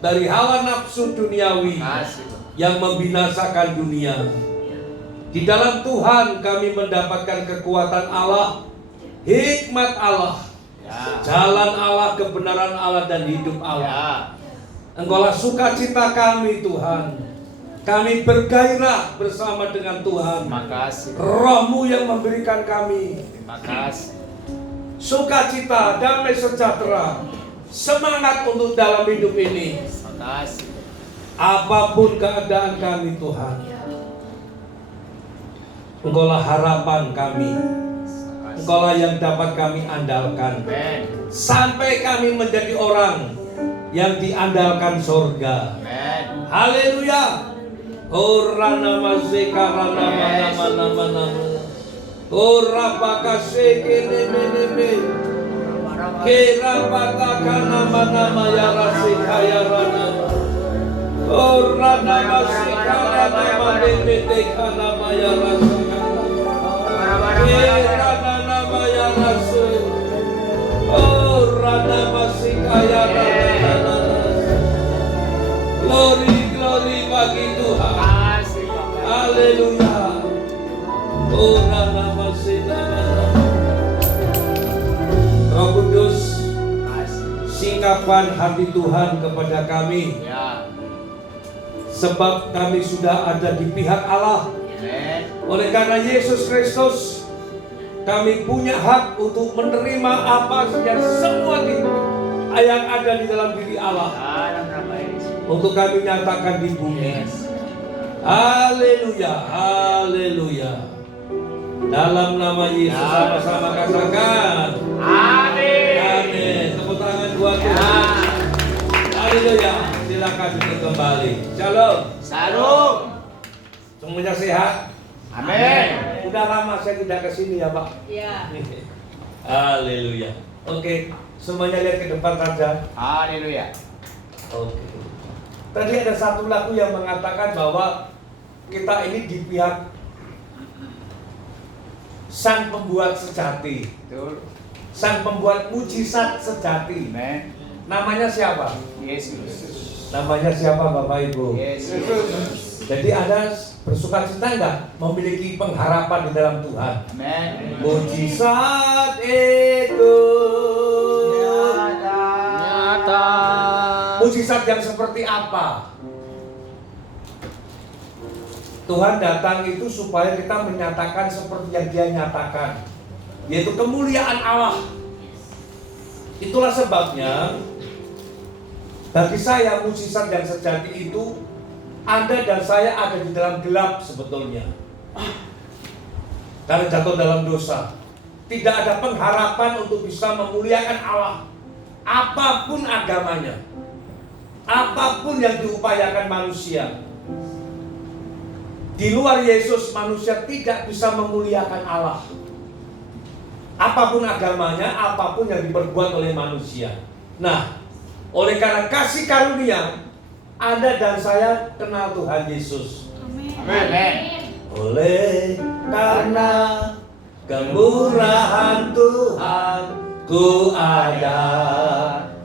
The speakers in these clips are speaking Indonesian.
dari hawa nafsu duniawi yang membinasakan dunia. Di dalam Tuhan kami mendapatkan kekuatan Allah, hikmat Allah, jalan Allah, kebenaran Allah, dan hidup Allah. Engkaulah sukacita kami Tuhan. Kami bergairah bersama dengan Tuhan. Makasih. Roh-Mu yang memberikan kami Makasih. sukacita, damai sejahtera, semangat untuk dalam hidup ini. Makasih. Apapun keadaan kami Tuhan, Engkaulah harapan kami. Engkaulah yang dapat kami andalkan. Amen. Sampai kami menjadi orang yang diandalkan surga. Amen. Haleluya. Orana mazeka rana mana mana mana. Ora bakase kene mene me. Kera bakakana mana maya rasika ya rana. Orana mazeka rana mane mene kana maya rasika. Kera rana maya rasu. Orana mazeka ya rana. Glory, glory bagi Tuhan. Haleluya. Oh, nama Roh Kudus, singkapan hati Tuhan kepada kami. Sebab kami sudah ada di pihak Allah. Oleh karena Yesus Kristus, kami punya hak untuk menerima apa yang semua yang ada di dalam diri Allah. Untuk kami nyatakan di bumi. Haleluya, haleluya. Dalam nama Yesus sama-sama katakan amin. Amin. Tepuk tangan buat Tuhan. Haleluya. Silakan duduk kembali. Shalom. Shalom. Semuanya sehat. Amin. Udah lama saya tidak ke sini ya, Pak. Iya. Haleluya. Oke, semuanya lihat ke depan saja. Haleluya. Oke. Tadi ada satu lagu yang mengatakan bahwa kita ini di pihak Sang Pembuat sejati. Betul. Sang Pembuat mujizat sejati. Amen. Namanya siapa? Yesus. Namanya siapa Bapak Ibu? Yesus. Jadi Anda bersukacita enggak memiliki pengharapan di dalam Tuhan? Amen. Mujizat itu Nyata. mujizat yang seperti apa? Tuhan datang itu supaya kita menyatakan seperti yang Dia nyatakan, yaitu kemuliaan Allah. Itulah sebabnya bagi saya mujizat yang sejati itu Anda dan saya ada di dalam gelap sebetulnya. Karena jatuh dalam dosa. Tidak ada pengharapan untuk bisa memuliakan Allah. Apapun agamanya, apapun yang diupayakan manusia, di luar Yesus manusia tidak bisa memuliakan Allah. Apapun agamanya, apapun yang diperbuat oleh manusia. Nah, oleh karena kasih karunia, Anda dan saya kenal Tuhan Yesus. Amen. Oleh karena kemurahan Tuhan, ku ada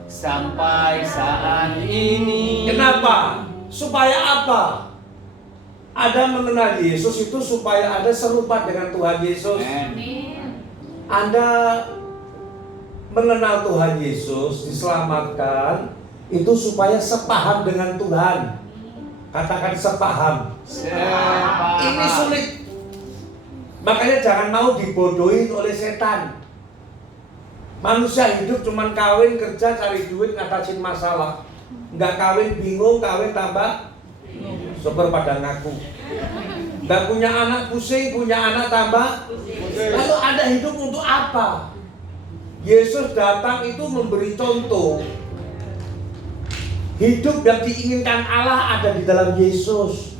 sampai saat ini. Kenapa? Supaya apa? Ada mengenal Yesus itu supaya Anda serupa dengan Tuhan Yesus. Amen. Anda mengenal Tuhan Yesus, diselamatkan, itu supaya sepaham dengan Tuhan. Katakan sepaham. Sepaham. Ini sulit. Makanya jangan mau dibodohin oleh setan. Manusia hidup cuman kawin, kerja, cari duit, ngatasin masalah. Nggak kawin bingung, kawin tambah super pada ngaku. Nggak punya anak pusing, punya anak tambah pusing. Lalu Anda hidup untuk apa? Yesus datang itu memberi contoh. Hidup yang diinginkan Allah ada di dalam Yesus.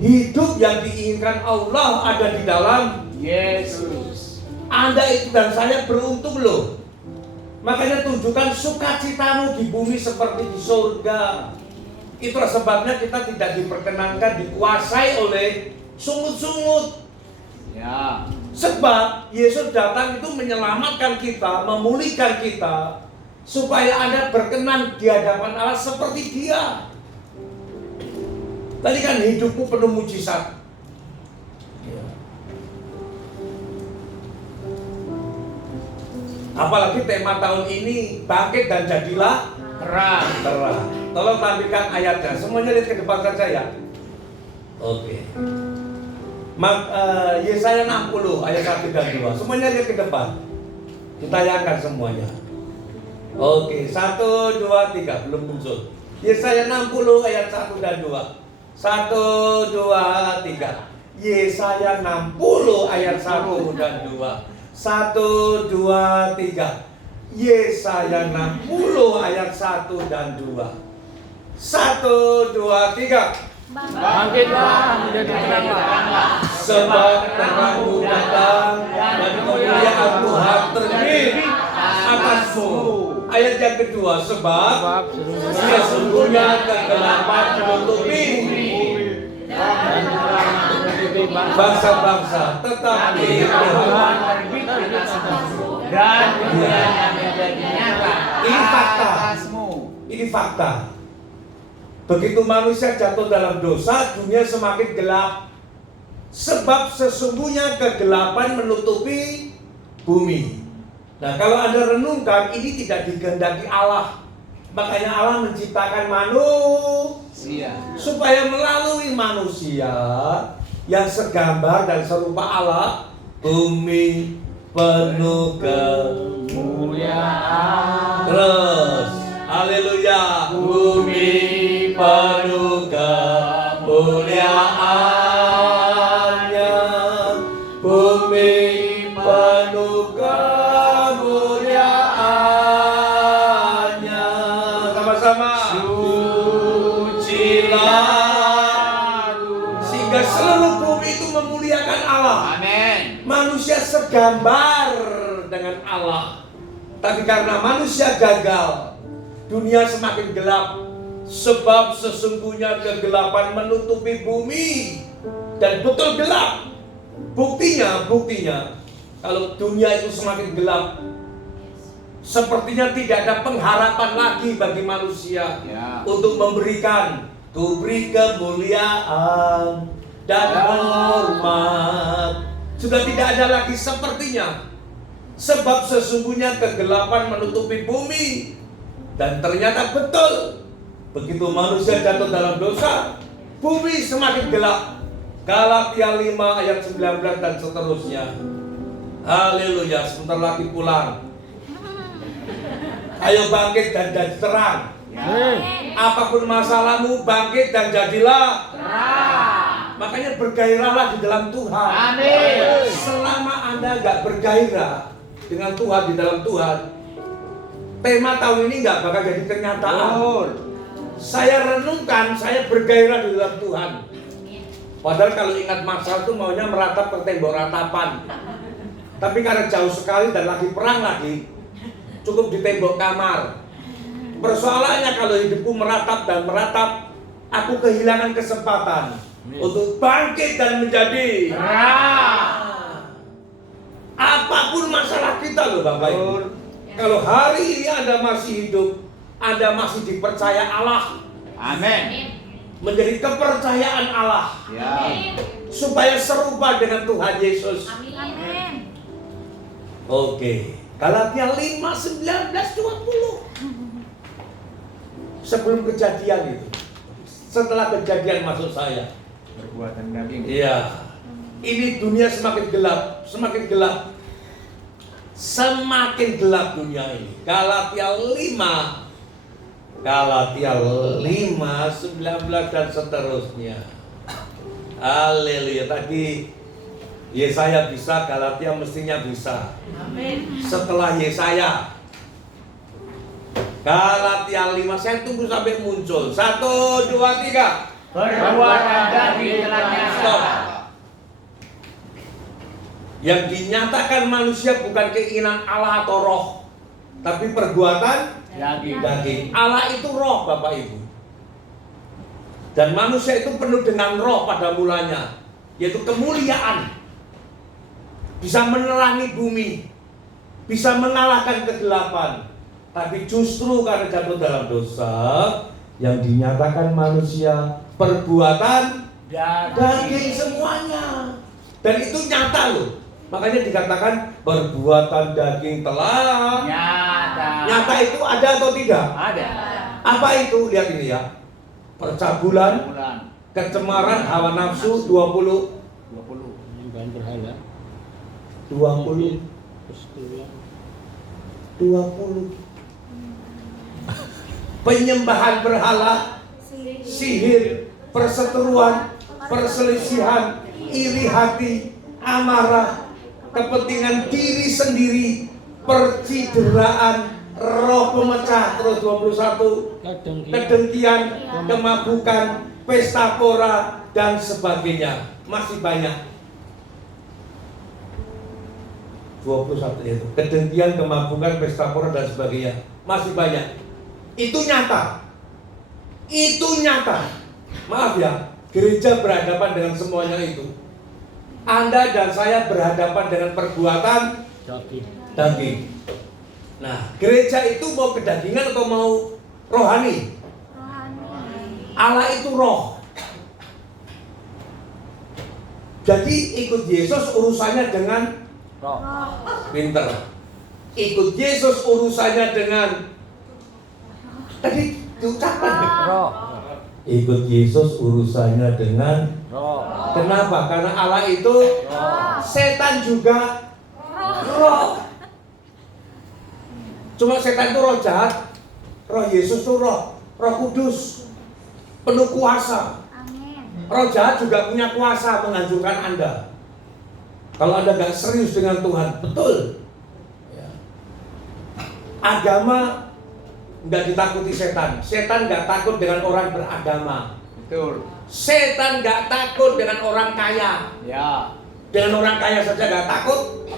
Hidup yang diinginkan Allah ada di dalam Yesus. Anda itu dan saya beruntung loh. Makanya tunjukkan sukacitamu di bumi seperti di surga. Itulah sebabnya kita tidak diperkenankan dikuasai oleh sungut-sungut. Ya. Sebab Yesus datang itu menyelamatkan kita, memulihkan kita supaya Anda berkenan di hadapan Allah seperti Dia. Tadi kan hidupmu penuh mujizat. Apalagi tema tahun ini, bangkit dan jadilah Terang. terang. Tolong tampilkan ayatnya. Semuanya lihat ke depan saja ya. Oke. Yesaya 60 ayat 1 dan 2. Semuanya lihat ke depan. Ditayangkan semuanya. Oke, 1, 2, 3 belum muncul. Yesaya 60 ayat 1 dan 2. 1, 2, 3. Yesaya 60 ayat 1 dan 2. 1, 2, 3. Yesaya 60 ayat 1 dan 2. 1, 2, 3. Bangkitlah menjadi teranglah. Sebab terangmu datang dan kemuliaan Tuhan terbit atasmu. Ayat yang kedua, sebab sesungguhnya kegelapan menutupi bangsa-bangsa, tetapi Tuhan terbit atasmu dan kemuliaan menjadi nyata. Ini fakta. Atasmu. Ini fakta. Begitu manusia jatuh dalam dosa, dunia semakin gelap. Sebab sesungguhnya kegelapan menutupi bumi. Nah, kalau Anda renungkan, ini tidak dikehendaki Allah. Makanya Allah menciptakan manusia supaya melalui manusia yang segambar dan serupa Allah, bumi penuh kemuliaan. Terus, haleluya. Bumi penuh kemuliaannya. Bumi penuh kemuliaannya. Sama-sama. Sucilah. Sehingga seluruh bumi itu memuliakan Allah. Amin. Manusia segambar dengan Allah. Tapi karena manusia gagal, dunia semakin gelap. Sebab sesungguhnya kegelapan menutupi bumi. Dan betul gelap. Buktinya, kalau dunia itu semakin gelap, sepertinya tidak ada pengharapan lagi bagi manusia untuk memberikan kuberi kemuliaan dan hormat. Sudah tidak ada lagi sepertinya. Sebab sesungguhnya kegelapan menutupi bumi. Dan ternyata betul, begitu manusia jatuh dalam dosa, bumi semakin gelap. Galatia 5 ayat 19 dan seterusnya. Haleluya, sebentar lagi pulang. Ayo bangkit dan jadi terang. Apapun masalahmu, bangkit dan jadilah terang. Makanya bergairahlah di dalam Tuhan. Amin. Selama Anda nggak bergairah dengan Tuhan, di dalam Tuhan, tema tahun ini nggak bakal jadi kenyataan. Saya renungkan, saya bergairah di dalam Tuhan. Padahal kalau ingat masalah itu maunya meratap ke tembok ratapan. Tapi karena jauh sekali dan lagi perang lagi, cukup di tembok kamar. Persoalannya kalau hidupku meratap dan meratap, aku kehilangan kesempatan untuk bangkit dan menjadi terang. Apapun masalah kita loh Bapak Ibu. Kalau hari ini Anda masih hidup, Anda masih dipercaya Allah. Amin. Menjadi kepercayaan Allah. Supaya serupa dengan Tuhan Yesus. Amin. Oke. Galatia 5, 19, 20. Sebelum kejadian itu. Setelah kejadian maksud saya. Perbuatan daging. Iya. Ini dunia semakin gelap, semakin gelap. Semakin gelap dunia ini. Galatia 5, 19 dan seterusnya. Haleluya. Tadi Yesaya bisa, Galatia mestinya bisa. Amin. Setelah Yesaya, Galatia 5, saya tunggu sampai muncul. 1, 2, 3. Perbuatan daging telah nyata. Stop. Yang dinyatakan manusia bukan keinginan Allah atau roh, tapi perbuatan daging. Allah itu roh, Bapak Ibu. Dan manusia itu penuh dengan roh pada mulanya, yaitu kemuliaan. Bisa menerangi bumi, bisa mengalahkan kegelapan. tapi justru karena jatuh dalam dosa yang dinyatakan manusia perbuatan daging semuanya. Dan itu nyata loh. Makanya dikatakan perbuatan daging telah Nyata. Nyata itu ada atau tidak? Ada. Apa itu? Lihat ini ya. Percabulan, Bulan kecemaran, hawa nafsu 20 Bahan berhala 20 penyembahan berhala, sihir, perseteruan, perselisihan, iri hati, amarah, kepentingan diri sendiri, percideraan, roh pemecah, terus 21, kedengkian, kemabukan, pesta pora, dan sebagainya. Masih banyak. 21 itu. Kedengkian, kemabukan, pesta pora, dan sebagainya. Masih banyak. Itu nyata. Itu nyata. Maaf ya, gereja berhadapan dengan semuanya itu. Anda dan saya berhadapan dengan perbuatan daging. Nah, gereja itu mau kedagingan atau mau rohani? Allah itu roh. Jadi ikut Yesus urusannya dengan roh. pinter. Ikut Yesus urusannya dengan tadi diucapkan Roh. Ikut Yesus urusannya dengan Roh. Kenapa? Karena Allah itu setan juga roh. Cuma setan itu roh jahat, roh Yesus itu roh kudus, penuh kuasa. Roh jahat juga punya kuasa menghancurkan Anda. Kalau Anda gak serius dengan Tuhan, betul. Ya. Agama gak ditakuti setan. Setan gak takut dengan orang beragama. Betul. Setan gak takut dengan orang kaya. Ya. Dengan orang kaya saja gak takut.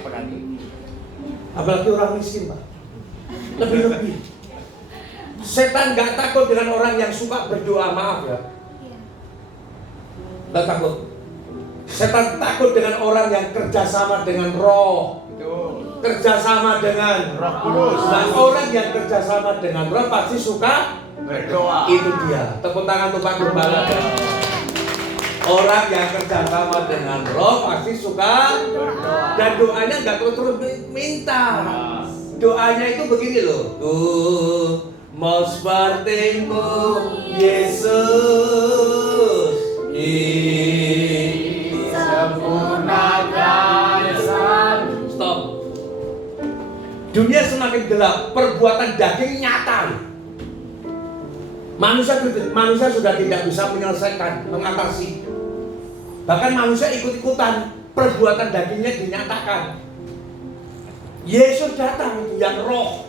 Apalagi orang miskin, Pak. Lebih-lebih. Setan gak takut dengan orang yang suka berdoa, maaf ya. Gak takut. Setan takut dengan orang yang kerjasama dengan roh. Betul. Kerjasama dengan Roh Kudus. Nah, orang yang kerjasama dengan roh pasti suka Berdoa. Itu dia. Tepuk tangan untuk Pak Gembala. Orang yang kerjasama dengan roh pasti suka Berdoa. dan doanya nggak terus minta. Doanya itu begini loh. Mau sepertimu Yesus, sempurnakan selalu. Stop. Dunia semakin gelap, perbuatan daging nyata. Manusia sudah tidak bisa menyelesaikan, mengatasi. Bahkan manusia ikut-ikutan, perbuatan dagingnya dinyatakan. Yesus datang itu yang roh.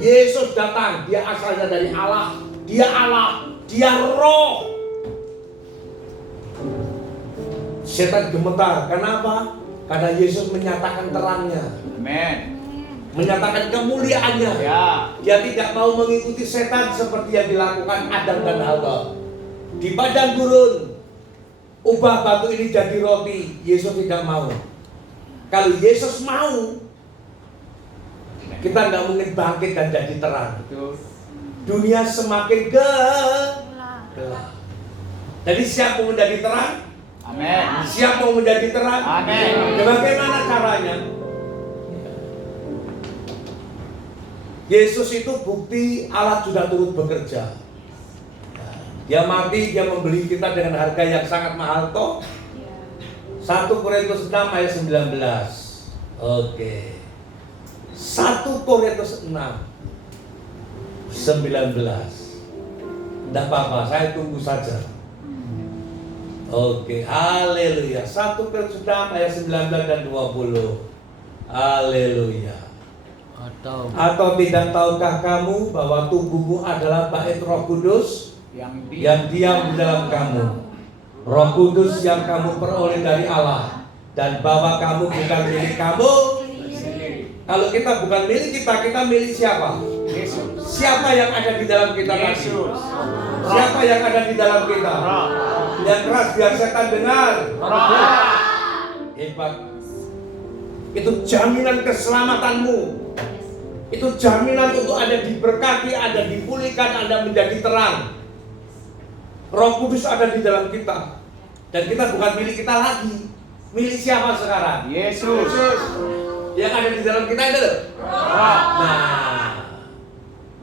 Yesus datang, dia asalnya dari Allah. Dia Allah, dia roh. Setan gemetar, kenapa? Karena Yesus menyatakan terangnya. Amin. Menyatakan kemuliaannya. Ya. Dia tidak mau mengikuti setan seperti yang dilakukan Adam dan Hawa. Di padang gurun, ubah batu ini jadi roti. Yesus tidak mau. Kalau Yesus mau, kita nggak mungkin bangkit dan jadi terang. Betul. Dunia semakin gelap. Jadi siapa mau menjadi terang? Amin. Siapa mau menjadi terang? Amin. Dan bagaimana caranya? Yesus itu bukti Allah sudah turut bekerja. Dia mati, dia membeli kita dengan harga yang sangat mahal toh. 1 Korintus 6 ayat 19. Oke. 1 Korintus 6 19. Tidak apa-apa, saya tunggu saja. Oke, haleluya. 1 Korintus 6 ayat 19 dan 20. Haleluya. Atau tidak tahukah kamu bahwa tubuhmu adalah bait Roh Kudus yang diam di dalam kamu, Roh Kudus yang kamu peroleh dari Allah, dan bahwa kamu bukan milik kamu. Kalau kita bukan milik kita, kita milik siapa? Yesus. Siapa yang ada di dalam kita tadi? Yesus. Siapa yang ada di dalam kita? Roh. Yang keras biar setan dengar. Roh. Hebat. Itu jaminan keselamatanmu. Itu jaminan untuk Anda diberkati, Anda dipulihkan, Anda menjadi terang. Roh Kudus ada di dalam kita. Dan kita bukan milik kita lagi. Milik siapa sekarang? Yesus. Yang ada di dalam kita itu loh. Nah,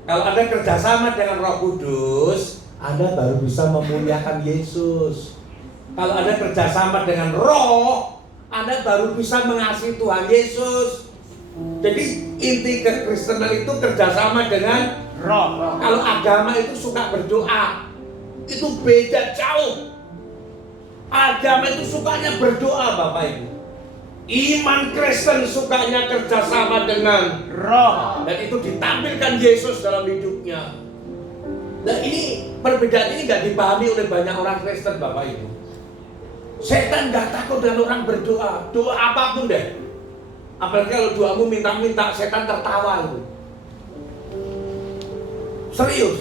kalau Anda kerjasama dengan Roh Kudus, Anda baru bisa memuliakan Yesus. Kalau Anda kerjasama dengan Roh, Anda baru bisa mengasihi Tuhan Yesus. Jadi inti kekristenan itu kerjasama dengan Roh. Kalau agama itu suka berdoa, itu beda jauh. Agama itu sukanya berdoa, Bapak Ibu. Iman Kristen sukanya kerjasama dengan Roh. dan itu ditampilkan Yesus dalam hidupnya. Nah ini perbedaan ini nggak dipahami oleh banyak orang Kristen, Bapak Ibu. Setan nggak takut dengan orang berdoa, doa apapun deh. Apalagi kalau doamu minta-minta, setan tertawa itu. Serius.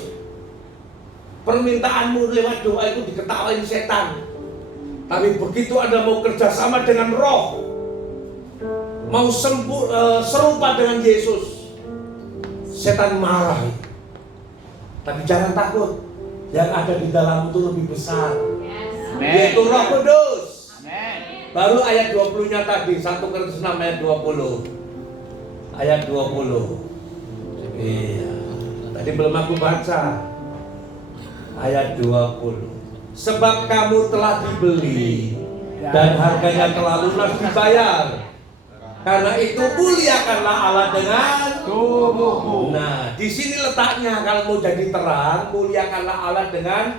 Permintaanmu lewat doa itu diketawain setan. Tapi begitu Anda mau kerjasama dengan Roh, mau serupa dengan Yesus, setan marah. Tapi jangan takut, yang ada di dalam itu lebih besar, yaitu Roh Kudus. Baru ayat 20-nya tadi, 1 Korintus 6 ayat 20. Ayat 20. Iya. Tadi belum aku baca. Ayat 20. Sebab kamu telah dibeli dan harganya telah lunas dibayar. Karena itu muliakanlah Allah dengan tubuhmu. Nah, di sini letaknya kalau mau jadi terang, muliakanlah Allah dengan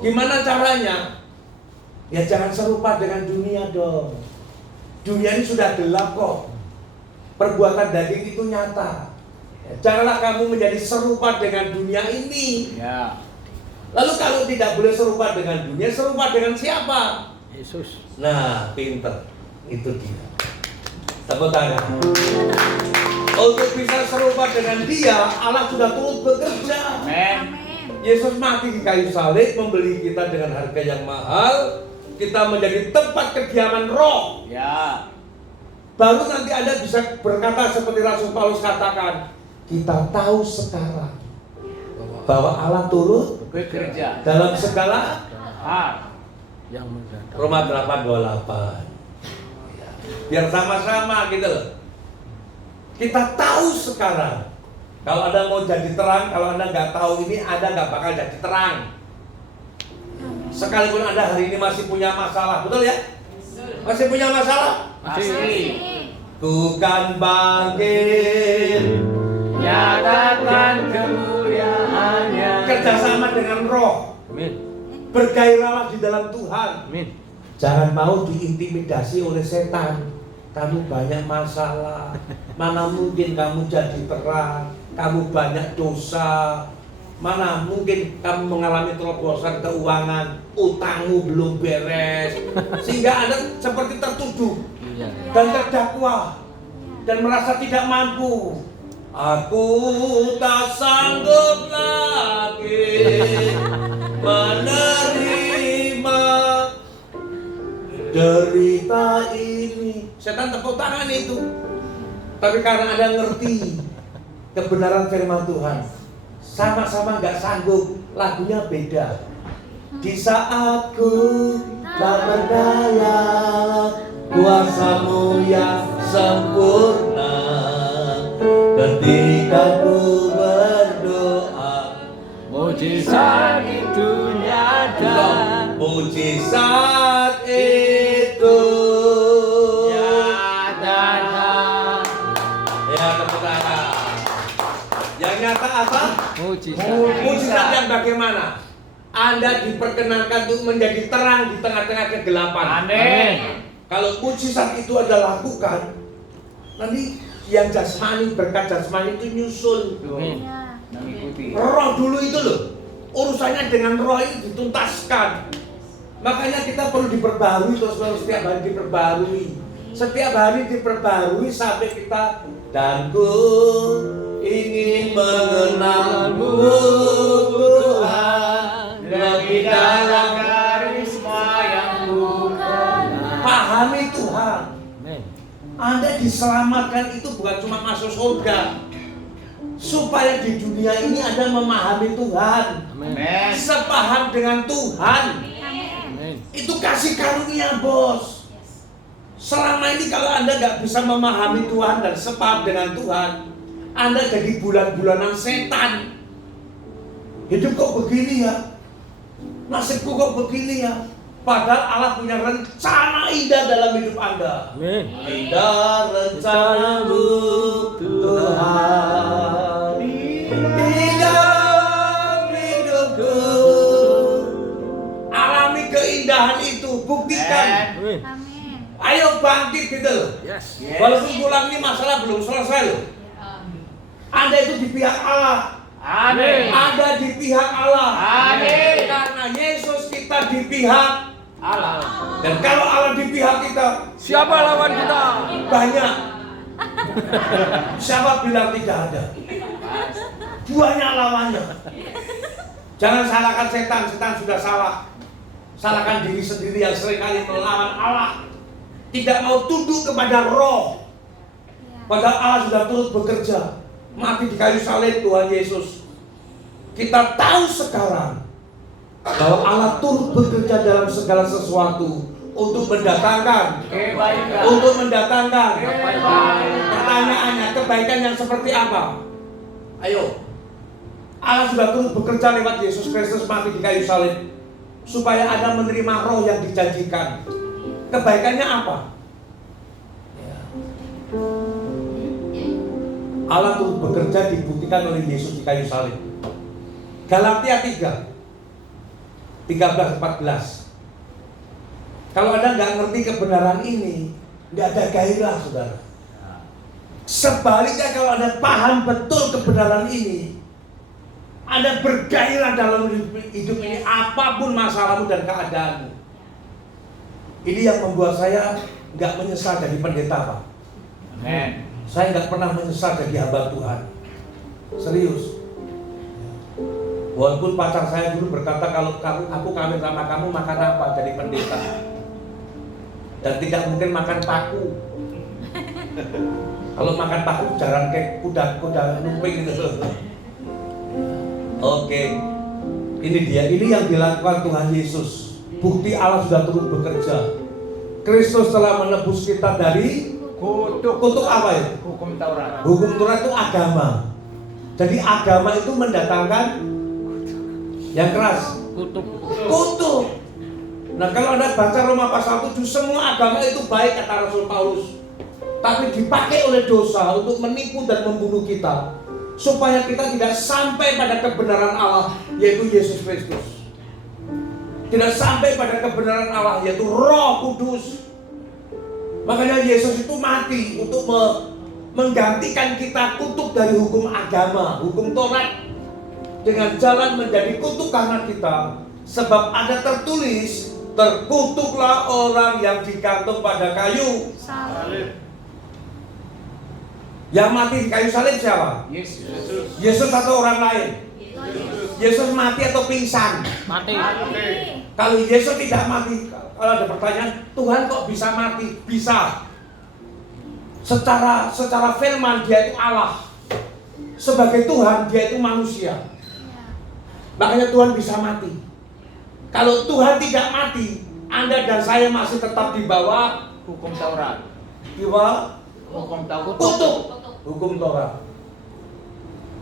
gimana caranya? Ya jangan serupa dengan dunia dong. Dunia ini sudah gelap kok. Perbuatan daging itu nyata. Ya, janganlah kamu menjadi serupa dengan dunia ini. Ya. Lalu kalau tidak boleh serupa dengan dunia, serupa dengan siapa? Yesus. Nah, pinter. Itu dia. Tepuk tangan. Untuk bisa serupa dengan dia, Allah sudah turut bekerja. Amen. Yesus mati di kayu salib, membeli kita dengan harga yang mahal. Kita menjadi tempat kediaman Roh. Ya. Baru nanti Anda bisa berkata seperti Rasul Paulus katakan, kita tahu sekarang bahwa Allah turut Bekerja. dalam segala Ah. Yang mendatang. Roma 8:28. Biar sama-sama gitu loh. Kita tahu sekarang. Kalau Anda mau jadi terang, kalau Anda nggak tahu ini, Anda nggak bakal jadi terang. Sekalipun Anda hari ini masih punya masalah, betul ya? Masih punya masalah? Masih. Bukan bangkit, Nyatakan kemuliaannya. kerjasama dengan Roh, Amin. bergairahlah di dalam Tuhan. Amin. Jangan mau diintimidasi oleh setan. Kamu banyak masalah, mana mungkin kamu jadi terang, kamu banyak dosa, mana mungkin kamu mengalami terobosan keuangan, utangmu belum beres, sehingga Anda seperti tertuduh Iya. dan terdakwa dan merasa tidak mampu. Aku tak sanggup lagi menerima derita ini. Setan tepuk tangan itu. Tapi karena Anda ngerti kebenaran firman Tuhan, sama-sama gak sanggup, lagunya beda. Di saat ku tak berdaya, kuasamu yang sempurna. Ketika ku berdoa, Mujizat itu nyata. mujizat itu Nyata. ya, tepuk tangan. Yang nyata apa? Mujizat. Mujizat yang bagaimana? Anda diperkenankan untuk menjadi terang di tengah-tengah kegelapan. Amin. Kalau mujizat itu Anda lakukan, nanti yang jasmani, berkat jasmani itu nyusul. Amin. Mengikuti. Roh dulu itu loh, urusannya dengan roh ini dituntaskan. Makanya kita perlu diperbarui terus setiap hari diperbarui. Setiap hari diperbarui sampai kita dan ku ingin mengenalmu Tuhan lebih dalam. karisma yang bukan. Pahami Tuhan. Amin. Anda diselamatkan itu bukan cuma masuk surga, supaya di dunia ini Anda memahami Tuhan, Amin. sepaham dengan Tuhan. Amin. Itu kasih karunia, bos. Selama ini kalau Anda nggak bisa memahami Tuhan dan sepaham dengan Tuhan, Anda jadi bulan-bulanan setan. Hidup kok begini ya, nasibku kok begini ya. Padahal Allah punya rencana indah dalam hidup Anda. Amin. Indah rencanamu Tuhan di dalam hidupku. Alami keindahan itu, buktikan. Amin. Ayo bangkit gitu loh. Yes. Walaupun pulang ini masalah belum selesai loh. Anda itu di pihak Allah. Amin. Ada di pihak Allah. Amin. Karena Yesus kita di pihak Allah. dan kalau Allah di pihak kita, Siapa lawan kita? banyak. Siapa bilang tidak ada? Banyak lawannya. Jangan salahkan setan, setan sudah salah. Salahkan diri sendiri yang seringkali melawan Allah. Tidak mau tunduk kepada roh. Padahal Allah sudah turut bekerja. Mati di kayu salib Tuhan Yesus. Kita tahu sekarang bahwa Allah turut bekerja dalam segala sesuatu untuk mendatangkan. Pertanyaannya, kebaikan yang seperti apa? Ayo. Allah sudah turut bekerja lewat Yesus Kristus mati di kayu salib supaya Anda menerima roh yang dijanjikan. Kebaikannya apa? Ya. Allah turut bekerja dibuktikan oleh Yesus di kayu salib. Galatia 3:13-14. Kalau Anda nggak ngerti kebenaran ini, nggak ada gairah, saudara. Sebaliknya kalau Anda paham betul kebenaran ini, Anda bergairah dalam hidup ini, apapun masalahmu dan keadaanmu. Ini yang membuat saya nggak menyesal jadi pendeta, Pak. Amin. Saya nggak pernah menyesal jadi hamba Tuhan. Serius. Walaupun pacar saya dulu berkata kalau aku kawin sama kamu makan apa jadi pendeta. Dan tidak mungkin makan paku. Kalau makan paku jarang kayak kuda lumping gitu. Oke. Ini dia, ini yang dilakukan Tuhan Yesus. Bukti Allah sudah turut bekerja. Kristus telah menebus kita dari kutuk apa ya? Hukum Taurat. Hukum Taurat itu agama. Jadi agama itu mendatangkan yang keras, kutuk. Nah kalau Anda baca Roma pasal 7, semua agama itu baik kata Rasul Paulus, tapi dipakai oleh dosa untuk menipu dan membunuh kita, supaya kita tidak sampai pada kebenaran Allah, yaitu Yesus Kristus. Tidak sampai pada kebenaran Allah, yaitu Roh Kudus. Makanya Yesus itu mati untuk menggantikan kita kutuk dari hukum agama, hukum Taurat, dengan jalan menjadi kutuk karena kita. Sebab ada tertulis, terkutuklah orang yang digantung pada kayu salib. Yang mati di kayu salib siapa? Yesus. Yesus atau orang lain? Yesus mati atau pingsan? Mati. Kalau Yesus tidak mati, kalau ada pertanyaan, Tuhan kok bisa mati? Bisa. Secara firman dia itu Allah. Sebagai Tuhan dia itu manusia. Makanya Tuhan bisa mati. Kalau Tuhan tidak mati, Anda dan saya masih tetap di bawah Hukum Taurat. di bawah Hukum Taurat. kutuk hukum Taurat.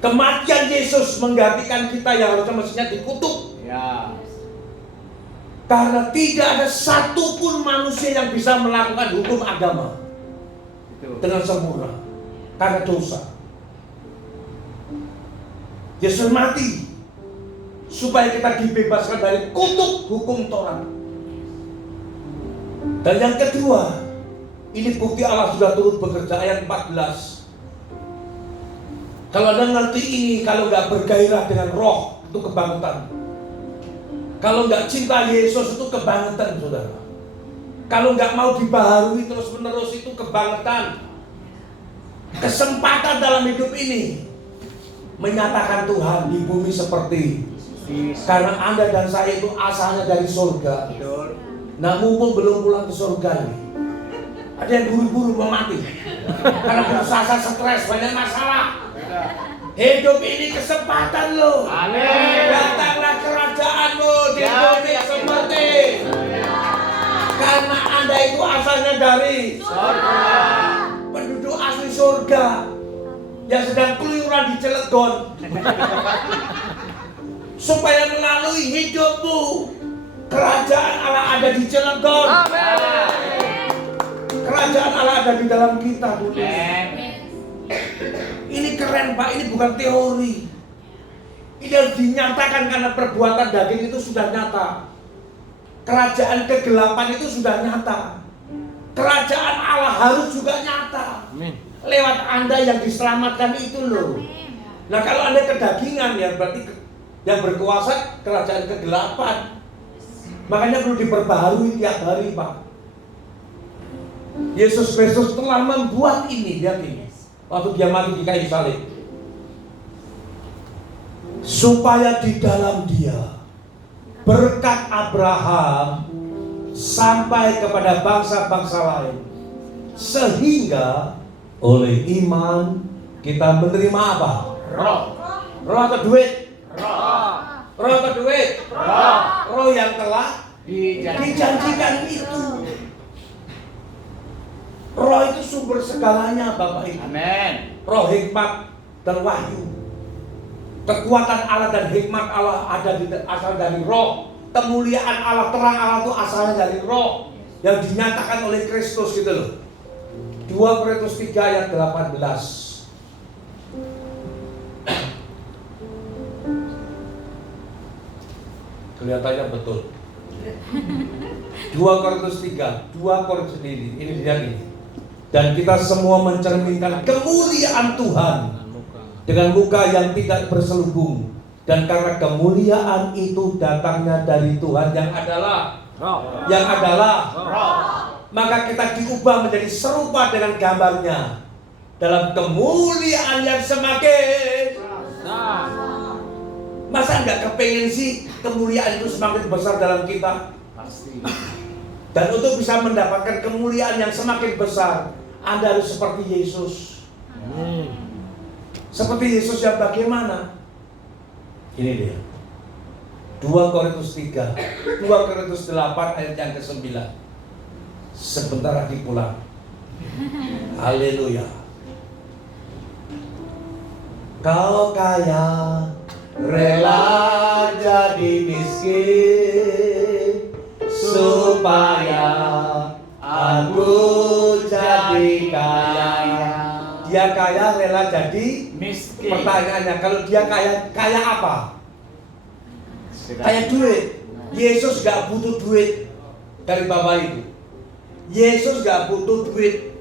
Kematian Yesus menggantikan kita yang harusnya mestinya dikutuk. Ya. Karena tidak ada satupun manusia yang bisa melakukan hukum agama Itu. dengan sempurna karena dosa. Yesus mati supaya kita dibebaskan dari kutuk hukum Taurat. Dan yang kedua, ini bukti Allah sudah turut bekerja, ayat 14. Kalau Anda ngerti ini, kalau nggak bergairah dengan roh, itu kebangetan. Kalau nggak cinta Yesus, itu kebangetan, saudara. Kalau nggak mau dibaharui terus menerus, itu kebangetan. Kesempatan dalam hidup ini menyatakan Tuhan di bumi seperti karena Anda dan saya itu asalnya dari surga. Betul. Nah, mumpung belum pulang ke surga nih, ada yang buru-buru mau mati karena putus asa, stres, banyak masalah. Hidup ini kesempatan lo. Amin. Datanglah kerajaanmu di bumi seperti. Karena Anda itu asalnya dari Surga. penduduk asli surga yang sedang keluyuran di Cilegon. Supaya melalui hidupmu kerajaan Allah ada di Cilegon. Kerajaan Allah ada di dalam kita, Bu. Ini keren, Pak, ini bukan teori. Ini harus dinyatakan karena perbuatan daging itu sudah nyata. Kerajaan kegelapan itu sudah nyata. Kerajaan Allah harus juga nyata. Amin. Lewat Anda yang diselamatkan itu loh. Nah, kalau Anda kedagingan ya berarti yang berkuasa kerajaan kegelapan. Makanya perlu diperbaharui tiap hari, Pak. Yesus Kristus telah membuat ini, lihat ini. Waktu dia mati di kayu salib. Supaya di dalam dia berkat Abraham sampai kepada bangsa-bangsa lain. Sehingga oleh iman kita menerima apa? Roh. Roh atau duit? Roh. Roh atau duit? Roh. Roh yang telah dijanjikan itu. Roh itu sumber segalanya, Bapak Ibu. Amin. Roh hikmat dan wahyu. Kekuatan Allah dan hikmat Allah ada asal dari roh. Kemuliaan Allah, terang Allah itu asalnya dari roh yang dinyatakan oleh Kristus gitu loh. 2 Korintus 3 ayat 18. Kelihatannya betul. 2 Korintus 3, 2 Korintus ini dia ini. Dan kita semua mencerminkan kemuliaan Tuhan dengan muka yang tidak berselubung, dan karena kemuliaan itu datangnya dari Tuhan yang adalah Roh. maka kita diubah menjadi serupa dengan gambarnya dalam kemuliaan yang semakin. Masa nggak kepengen sih kemuliaan itu semakin besar dalam kita? Pasti. Dan untuk bisa mendapatkan kemuliaan yang semakin besar, Anda harus seperti Yesus. Seperti Yesus yang bagaimana? Ini dia. 2 Korintus 3, 2 Korintus 8 ayat yang ke-9. Sebentar lagi pulang. Haleluya. Kau kaya, rela jadi miskin supaya aku jadi kaya. Dia kaya rela jadi Miskin. Pertanyaannya, kalau dia kaya, kaya apa? Kaya duit. Yesus gak butuh duit dari Bapak Ibu. Yesus gak butuh duit.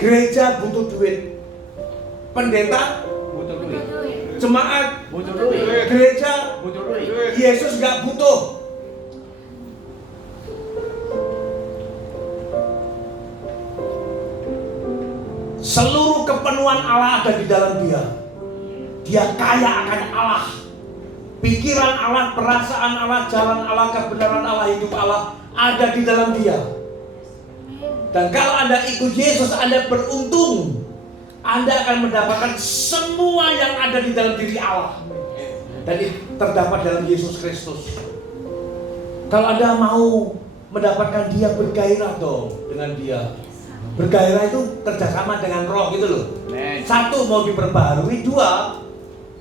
Gereja butuh duit. Pendeta Butuh duit. jemaat Butuh duit. gereja. Butuh duit. Yesus gak butuh. Seluruh kepenuhan Allah ada di dalam dia. Dia kaya akan Allah. Pikiran Allah, perasaan Allah, jalan Allah, kebenaran Allah, hidup Allah ada di dalam dia. Dan kalau Anda ikut Yesus, Anda beruntung. Anda akan mendapatkan semua yang ada di dalam diri Allah. Dan itu terdapat dalam Yesus Kristus. Kalau Anda mau mendapatkan dia, bergairah dong dengan dia. Bergairah itu kerjasama dengan roh gitu loh. Satu, mau diperbarui. Dua,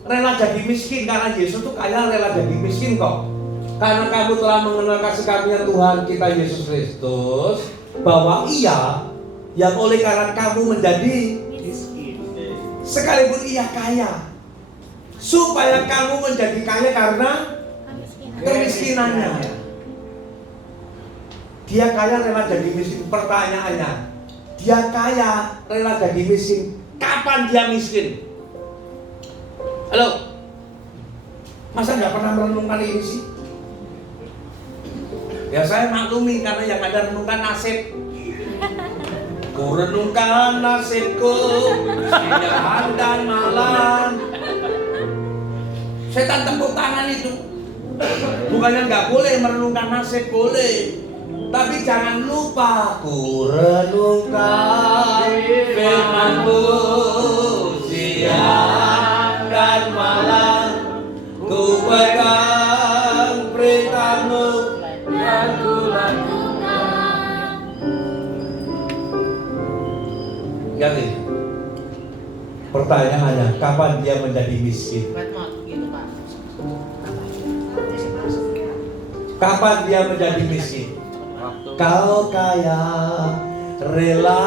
rela jadi miskin karena Yesus tuh kaya rela jadi miskin kok. Karena kamu telah mengenal kasih karunia Tuhan kita Yesus Kristus, bahwa Ia yang oleh karena kamu menjadi Miskin. sekalipun Ia kaya, supaya kamu menjadi kaya karena kemiskinannya. Dia kaya rela jadi miskin. Pertanyaannya, dia kaya rela jadi miskin, kapan dia miskin? Halo? Masa nggak pernah merenungkan ini sih? Ya saya maklumi karena yang ada renungkan nasib. Ku renungkan nasibku siang dan malam. Setan tepuk tangan itu. Bukannya nggak boleh merenungkan nasib, boleh. Tapi jangan lupa ku renungkan firman-Mu siang siang dan malam ku pegang perintah-Mu dan ku lakukan. Yakin? Pertanyaannya, kapan dia menjadi miskin? Kapan dia menjadi miskin? Kau kaya, rela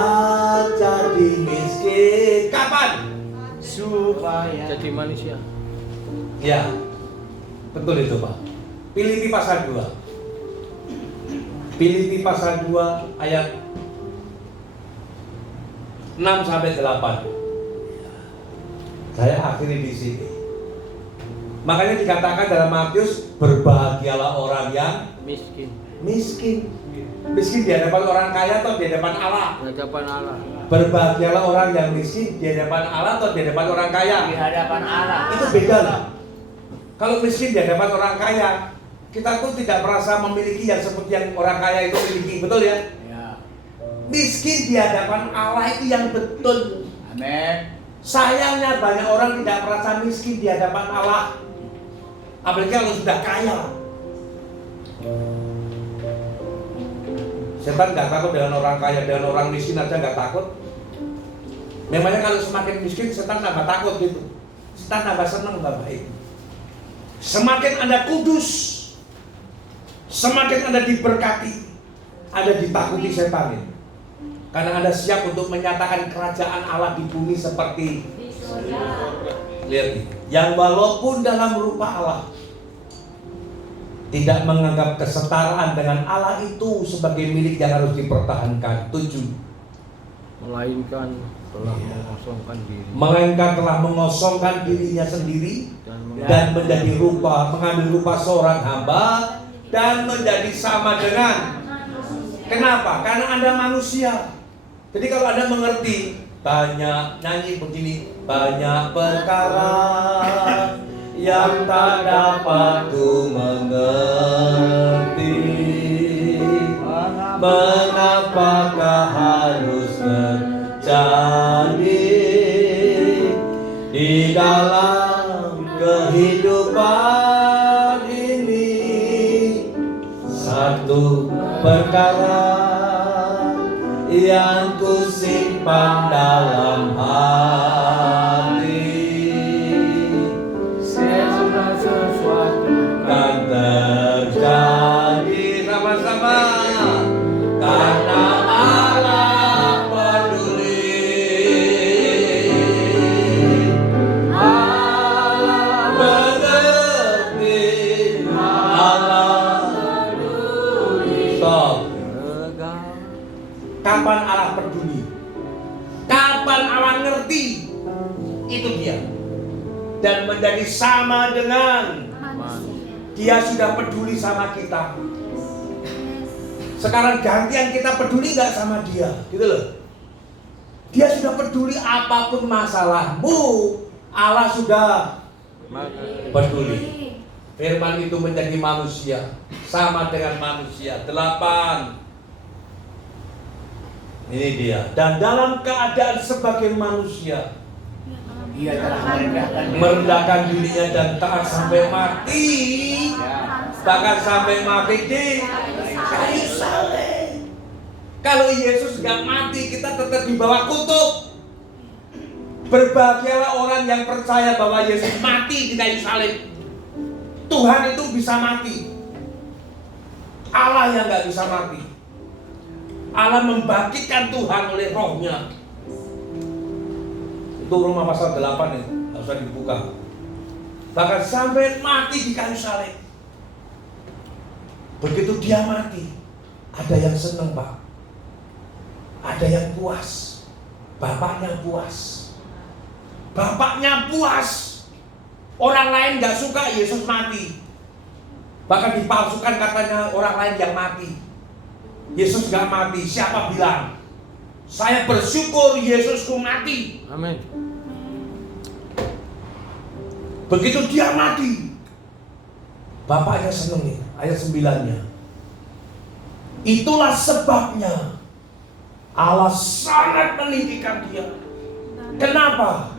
jadi miskin. Kapan? Supaya Jadi manusia. Ya, betul itu Pak. Filipi pasal 2. Filipi pasal 2 ayat 6 sampai 8. Saya akhiri di sini. Makanya dikatakan dalam Matius, berbahagialah orang yang Miskin. miskin. Miskin di hadapan orang kaya atau di hadapan Allah? Di hadapan Allah. Berbahagialah orang yang miskin di hadapan Allah atau di hadapan orang kaya? di hadapan Allah. Itu beda lah. Kalau miskin di hadapan orang kaya, kita tuh tidak merasa memiliki yang seperti yang orang kaya itu miliki, betul ya? Ya. Miskin di hadapan Allah itu yang betul. Amin. Sayangnya banyak orang tidak merasa miskin di hadapan Allah, apalagi kalau sudah kaya. Setan nggak takut dengan orang kaya, dengan orang miskin aja nggak takut. Memangnya kalau semakin miskin, setan tambah takut gitu. Setan tambah senang, tambah baik. Semakin Anda kudus, semakin Anda diberkati, Anda ditakuti setan ini. Karena Anda siap untuk menyatakan kerajaan Allah di bumi seperti lihat nih, yang walaupun dalam rupa Allah tidak menganggap kesetaraan dengan Allah itu sebagai milik yang harus dipertahankan. 7. Melainkan telah mengosongkan diri. Melainkan telah mengosongkan dirinya sendiri dan menjadi rupa, mengambil rupa seorang hamba dan menjadi sama dengan. Kenapa? Karena Anda manusia. Jadi kalau Anda mengerti, banyak nyanyi begini, banyak perkara yang tak dapat ku mengerti. Mengapakah harus terjadi di dalam kehidupan ini? Satu perkara yang ku simpan dalam hati, Sesudah sesuatu kan terjadi sama-sama, karena Allah peduli. Allah mengerti, Allah peduli. Stop. Kapan Allah peduli? Kapan Allah ngerti? Itu dia. Dan menjadi sama dengan dia sudah peduli sama kita. Sekarang gantian kita peduli nggak sama dia, gitu loh. Dia sudah peduli apapun masalahmu, Allah sudah peduli. Firman itu menjadi manusia, sama dengan manusia. 8. Ini dia. Dan dalam keadaan sebagai manusia, Dia telah merendahkan dirinya dan taat sampai mati, bahkan sampai mati di kayu salib. Kalau Yesus nggak mati, kita tetap di bawah kutub. Berbahagialah orang yang percaya bahwa Yesus mati di kayu salib. Tuhan itu bisa mati, Allah yang nggak bisa mati. Allah membangkitkan Tuhan oleh rohnya. Itu Roma pasal 8 itu, nggak usah dibuka. Bahkan sampai mati di kayu salib. Begitu dia mati, ada yang senang Pak, ada yang puas. Bapaknya puas. Bapaknya puas. Orang lain nggak suka Yesus mati. Bahkan dipalsukan katanya orang lain yang mati. Yesus gak mati, siapa bilang? Saya bersyukur Yesusku mati. Amin. Begitu dia mati, bapaknya seneng nih, ayat 9-nya. Itulah sebabnya Allah sangat meninggikan dia. Kenapa?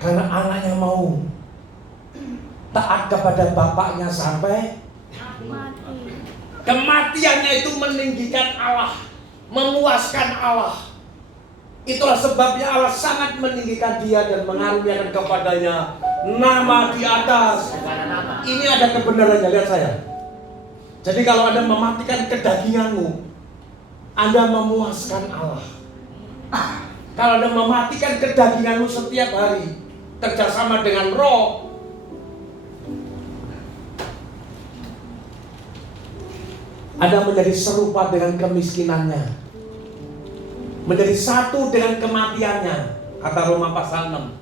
Karena anaknya mau taat kepada bapaknya sampai kematiannya itu meninggikan Allah, memuaskan Allah. Itulah sebabnya Allah sangat meninggikan dia dan mengaruniakan kepadanya nama di atas. Ini ada kebenarannya, lihat saya. Jadi kalau Anda mematikan kedaginganmu, Anda memuaskan Allah. Kalau Anda mematikan kedaginganmu setiap hari, kerjasama dengan roh, Anda menjadi serupa dengan kemiskinannya, menjadi satu dengan kematiannya, kata Roma pasal 6.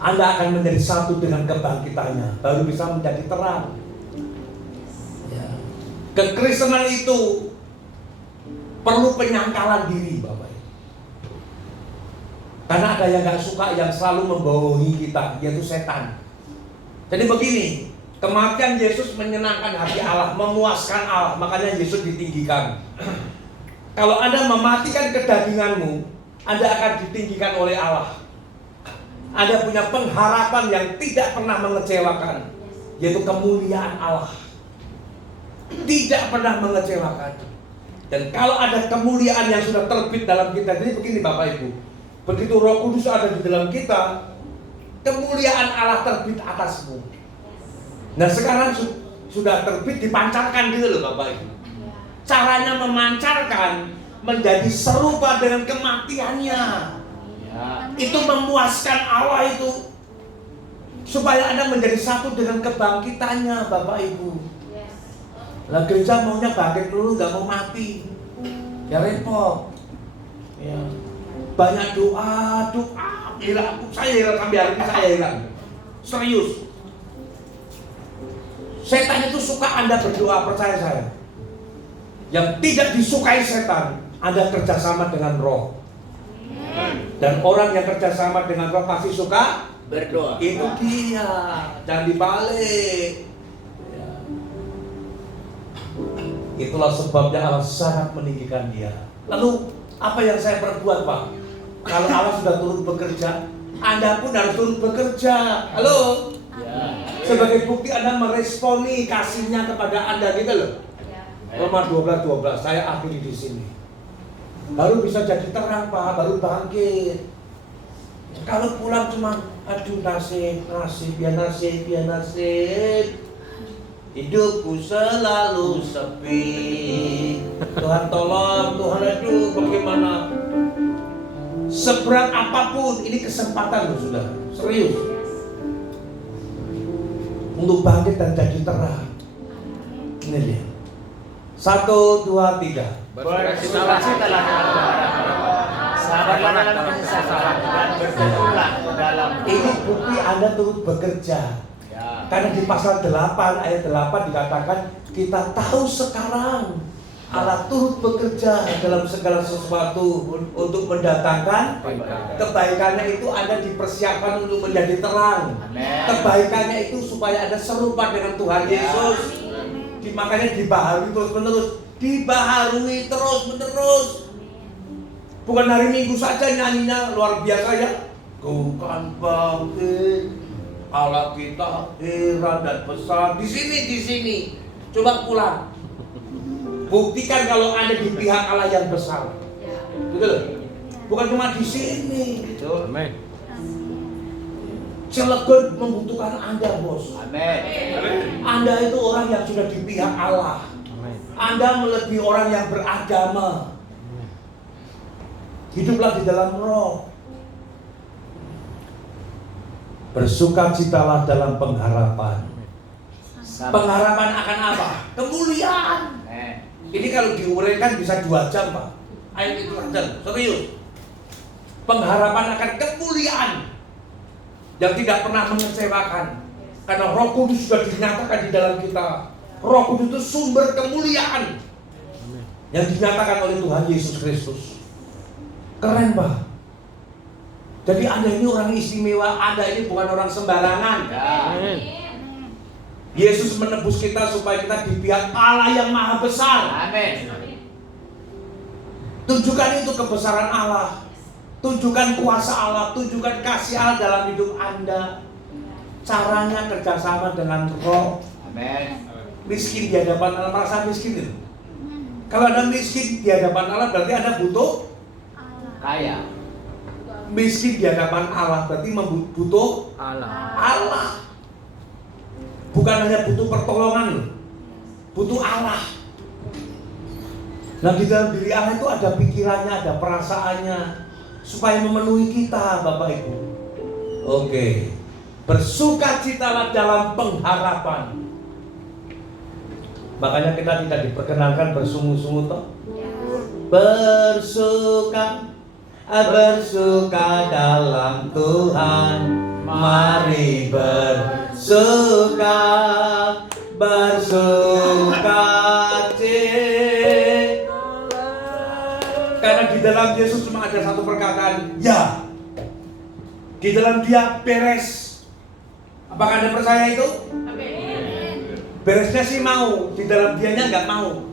Anda akan menjadi satu dengan kebangkitannya, baru bisa menjadi terang. Ya. Kekristenan itu perlu penyangkalan diri, Bapak. Karena ada yang gak suka yang selalu membohongi kita, yaitu setan. Jadi begini, kematian Yesus menyenangkan hati Allah, memuaskan Allah, makanya Yesus ditinggikan. Kalau Anda mematikan kedaginganmu, Anda akan ditinggikan oleh Allah. Anda punya pengharapan yang tidak pernah mengecewakan, yaitu kemuliaan Allah. Tidak pernah mengecewakan. Dan kalau ada kemuliaan yang sudah terbit dalam kita, jadi begini Bapak Ibu, begitu Roh Kudus ada di dalam kita, kemuliaan Allah terbit atasmu. Nah sekarang sudah terbit, dipancarkan gitu loh Bapak Ibu. Caranya memancarkan menjadi serupa dengan kematiannya. Itu memuaskan Allah itu, supaya Anda menjadi satu dengan kebangkitannya Bapak Ibu. Lah gereja maunya bangkit dulu, gak mau mati, ya repot. Ya. Banyak doa, hilang. Saya hilang sampai hari ini, saya hilang. Serius. Setan itu suka Anda berdoa, percaya saya. Yang tidak disukai setan, Anda kerjasama dengan roh. Dan orang yang kerjasama dengan roh pasti suka berdoa. Itu dia, jangan dibalik. Ya. Itulah sebabnya Allah sangat meninggikan dia. Lalu apa yang saya perbuat Pak? Kalau Allah sudah turun bekerja, Anda pun harus turun bekerja. Halo? Ya. Sebagai bukti Anda meresponi kasihnya kepada Anda gitu loh. Roma 12:12, saya akhiri di sini. Baru bisa jadi terang Pak, baru bangkit. Kalau pulang cuma aduh nasib, ya nasib. Hidupku selalu sepi. Tuhan tolong, Tuhan aduh bagaimana? Seberat apapun ini kesempatan loh sudah, serius. Untuk bangkit dan jadi terang. Ini dia. 1, 2, 3. Bersukacitalah sabarlah dalam kesesakan dan berkumpullah dalam. Ini bukti Anda turut bekerja. Ya. Karena di pasal 8 ayat 8 dikatakan kita tahu sekarang Allah turut bekerja dalam segala sesuatu untuk mendatangkan kebaikannya. Itu Anda dipersiapkan untuk menjadi terang. Amen. Kebaikannya itu supaya Anda serupa dengan Tuhan Yesus. Makanya dibaharui terus menerus, dibaharui terus menerus. Bukan hari Minggu saja nyanyinya luar biasa ya. Ku kan bangkit, Allah kita heran dan besar. Di sini. Coba pulang. Buktikan kalau Anda di pihak Allah yang besar. Betul? Bukan cuma di sini. Amin. Cilegon membutuhkan Anda, Bos. Amin. Anda itu orang yang sudah di pihak Allah. Amin. Anda melebihi orang yang beragama. Hiduplah di dalam roh. Bersukacitalah dalam pengharapan. Pengharapan akan apa? Kemuliaan. Ini kalau diuraikan bisa 2 jam Pak. Ayat itu aja, serius. Pengharapan akan kemuliaan yang tidak pernah mengecewakan. Karena Roh Kudus sudah dinyatakan di dalam kita. Roh Kudus itu sumber kemuliaan yang dinyatakan oleh Tuhan Yesus Kristus. Keren Pak. Jadi Anda ini orang istimewa, Anda ini bukan orang sembarangan. Amin. Yesus menebus kita supaya kita di pihak Allah yang maha besar. Amin. Tunjukkan itu kebesaran Allah. Tunjukkan kuasa Allah, tunjukkan kasih Allah dalam hidup Anda. Caranya kerjasama dengan Roh. Amin. Miskin di hadapan Allah, merasa miskin itu. Kalau Anda miskin di hadapan Allah berarti Anda butuh Kaya. miskin di hadapan Allah berarti butuh Allah. Allah. Bukan hanya butuh pertolongan, butuh Allah. Nah, di dalam diri Allah itu ada pikirannya, ada perasaannya, supaya memenuhi kita, Bapak Ibu. Oke. Bersukacitalah dalam pengharapan. Makanya kita tidak diperkenankan bersungut-sungut toh. Bersuka dalam Tuhan. Mari bersuka karena di dalam Yesus cuma ada satu perkataan, ya. Di dalam Dia beres. Apakah Anda percaya itu? Beresnya sih mau, di dalam Dianya nggak mau.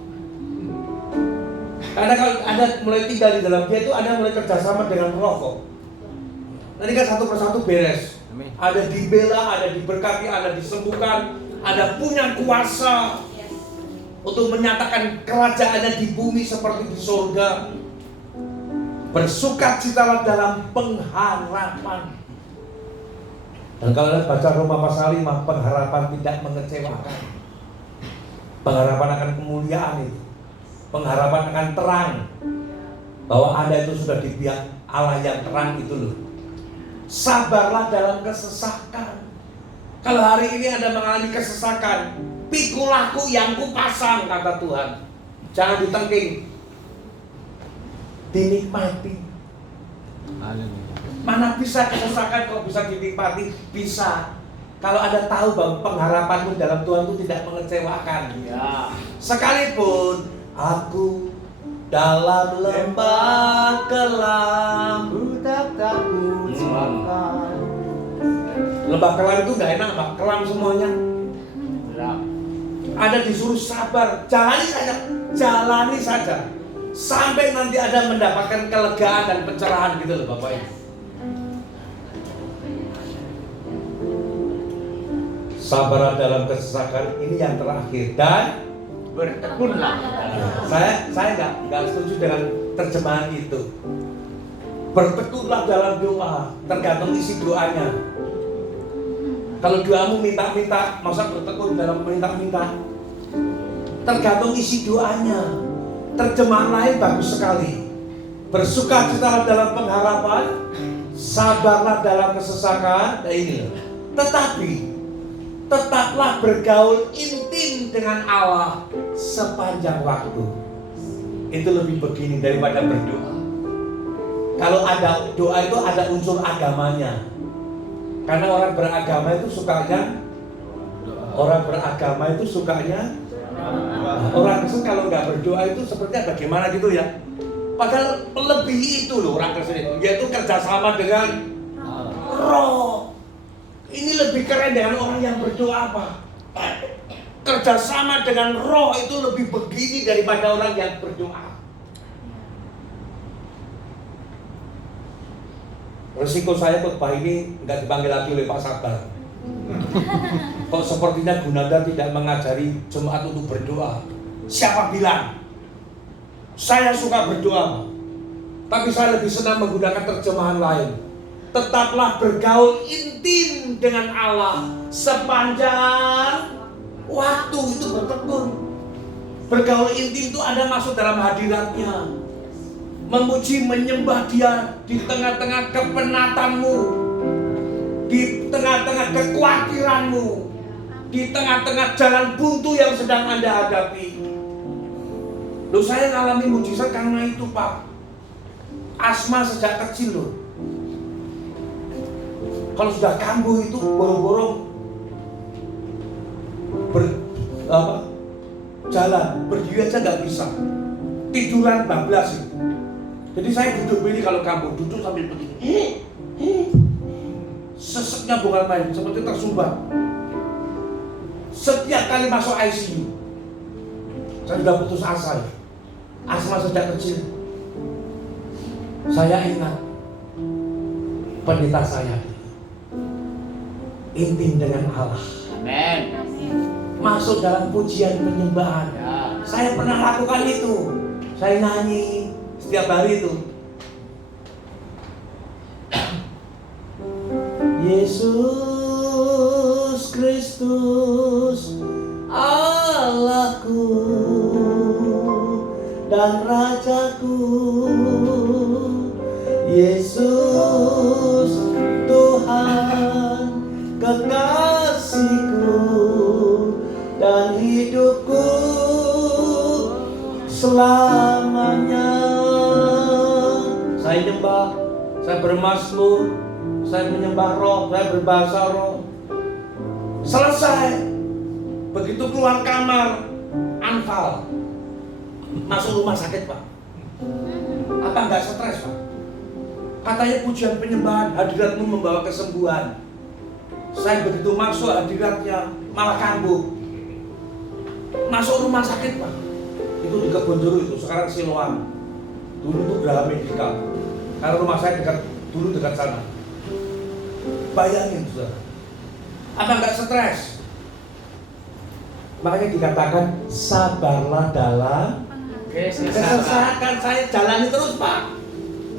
Karena kalau Anda mulai tinggal di dalam Dia itu Anda mulai kerjasama dengan Roh kok. Nanti kan satu persatu beres. Amin. Ada dibela, ada diberkati, ada disembuhkan, ada punya kuasa untuk menyatakan kerajaannya di bumi seperti di surga. Bersukacitalah dalam pengharapan. Dan kalau Anda baca Roma pasal 5, pengharapan tidak mengecewakan. Pengharapan akan kemuliaan itu. Pengharapan akan terang. Bahwa Anda itu sudah di pihak Allah yang terang itu loh. Sabarlah dalam kesesakan. Kalau hari ini Anda mengalami kesesakan, pikulah yang kupasang, kata Tuhan. Jangan ditengking, dinikmati. Haleluya. Mana bisa kesesakan kok bisa dinikmati? Bisa. Kalau Anda tahu bahwa pengharapanmu dalam Tuhan itu tidak mengecewakan. Ya. Sekalipun aku dalam lembah kelam, Ku tak takut akan. lembah kelam itu nggak enak, Pak. Kelam semuanya. Gelap. Ada disuruh sabar, jalani saja, sampai nanti Anda mendapatkan kelegaan dan pencerahan gitu loh, Bapak Ibu. Sabar dalam kesesakan ini yang terakhir, dan Bertekunlah. saya nggak setuju dengan terjemahan itu. Bertekunlah dalam doa, tergantung isi doanya. Kalau doamu minta-minta, masa bertekun dalam minta-minta? Tergantung isi doanya. Terjemahan lain bagus sekali. Bersukacitalah dalam pengharapan, sabarlah dalam kesesakan. Nah ini. Tetapi tetaplah bergaul intim dengan Allah sepanjang waktu. Itu lebih begini daripada berdoa. Kalau ada doa itu ada unsur agamanya. Karena orang beragama itu sukanya orang Kristen kalau nggak berdoa itu sepertinya bagaimana gitu ya. Padahal melebihi itu loh orang Kristen itu, yaitu kerjasama dengan Roh. Ini lebih keren dengan orang yang berdoa apa? Kerjasama dengan Roh itu lebih begini daripada orang yang berdoa. Resiko saya khotbah ini nggak dipanggil lagi oleh Pak Sabar. Kok sepertinya Gunanda tidak mengajari jemaat untuk berdoa. Siapa bilang? Saya suka berdoa, tapi saya lebih senang menggunakan terjemahan lain. Tetaplah bergaul intim dengan Allah sepanjang waktu, itu bertekun. Bergaul intim itu Anda masuk dalam hadiratnya, memuji, menyembah Dia di tengah-tengah kepenatanmu, di tengah-tengah kekhawatiranmu, di tengah-tengah jalan buntu yang sedang Anda hadapi. Loh, saya ngalami mujizat karena itu, Pak. Asma sejak kecil loh. Kalau sudah kambuh itu boro-boro jalan, berdiri aja nggak bisa, tiduran bablas itu. Jadi saya duduk ini kalau kambuh, duduk sambil begini. Seseknya bukan main, seperti tersumbat. Setiap kali masuk ICU, saya sudah putus asa ya. Asma sejak kecil. Saya ingat pendeta saya intim dengan Allah. Amin. Masuk dalam pujian penyembahan. Ya. Saya pernah lakukan itu. Saya nyanyi setiap hari itu. Yesus Kristus Allahku dan Rajaku, Yesus Tuhan kekasihku dan hidupku selamanya. Saya nyembah, saya bermazmur, saya menyembah roh, saya berbahasa roh. Selesai. Begitu keluar kamar, anfal. Masuk rumah sakit, Pak. Apa enggak stres, Pak? Katanya pujian penyembahan, hadiratmu membawa kesembuhan. Saya begitu masuk hadiratnya malah kambuh. Masuk rumah sakit, Pak. Itu di Kebonjuru itu, sekarang Siloam. Dulu itu Geraha Medika. Karena rumah saya dulu dekat sana. Bayangin, saudara. Apa enggak stres? Makanya dikatakan sabarlah dalam kesesakan. Saya jalani terus, Pak.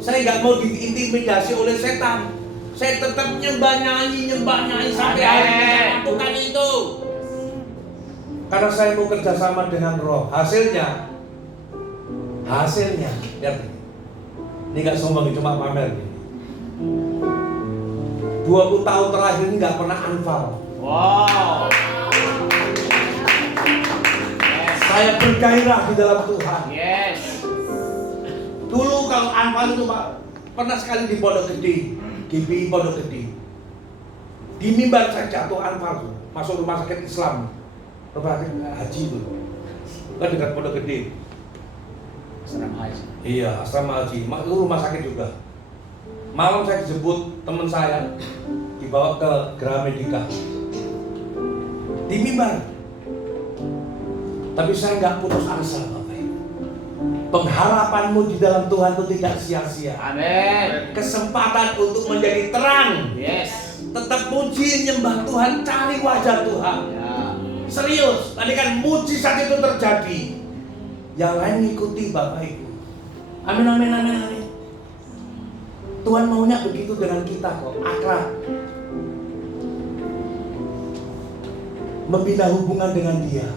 Saya nggak mau diintimidasi oleh setan. Saya tetap nyembah nyanyi sampai hari ini saya lakukan itu. Karena saya mau kerjasama dengan roh. Hasilnya, lihat ini nggak sombong, cuma pamer. 20 tahun terakhir ini nggak pernah anfal. Wow. Saya bergairah di dalam Tuhan. Yes. Dulu kalau anfal itu, Pak, pernah sekali di Pondok Gede, GBI Pondok Gede. Di mimbar saya jatuh anfal, masuk rumah sakit Islam, rumah sakit haji itu, kan dekat Pondok Gede. Asrama haji. Iya, asrama haji. Itu rumah sakit juga. Malam saya dijemput teman saya, dibawa ke Geraha Medika. Di mimbar. Tapi saya nggak putus asa, Bapak Ibu. Pengharapanmu di dalam Tuhan itu tidak sia-sia. Amin. Kesempatan untuk menjadi terang. Yes. Tetap puji, nyembah Tuhan, cari wajah Tuhan. Ya. Serius, tadi kan mujizat itu terjadi. Yang lain ngikuti, Bapak Ibu. Amin, amin, amin, amin. Tuhan maunya begitu dengan kita kok, akrab. Membina hubungan dengan Dia.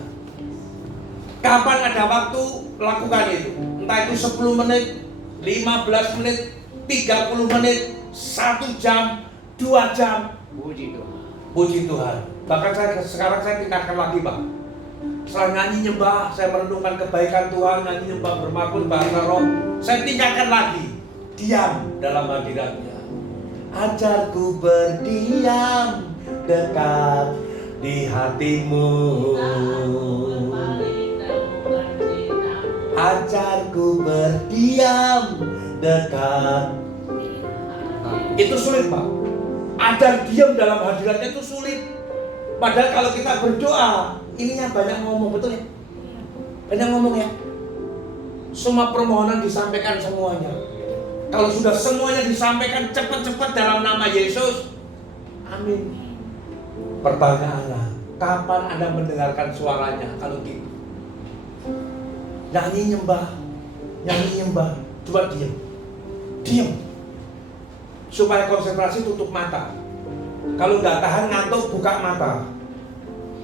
Kapan ada waktu, lakukan itu. Entah itu 10 menit, 15 menit, 30 menit, 1 jam, 2 jam. Puji Tuhan. Puji Tuhan. Bahkan sekarang saya tingkatkan lagi, Pak. Setelah nyanyi nyembah, saya merenungkan kebaikan Tuhan, nyanyi nyembah bermakna bahasa roh. Saya tingkatkan lagi. Diam dalam hadiratnya. Ajarku berdiam dekat di hatimu. Ajarku berdiam dekat. Itu sulit, Pak. Ajar diam dalam hadiratnya itu sulit. Padahal kalau kita berdoa, ininya banyak ngomong, betul ya? Banyak ngomong ya. Semua permohonan disampaikan semuanya. Kalau sudah semuanya disampaikan cepat-cepat dalam nama Yesus, amin. Pertanyaannya, kapan Anda mendengarkan suaranya? Kalau gitu, nyanyi nyembah, coba diam, supaya konsentrasi, tutup mata. Kalau nggak tahan ngantuk, buka mata.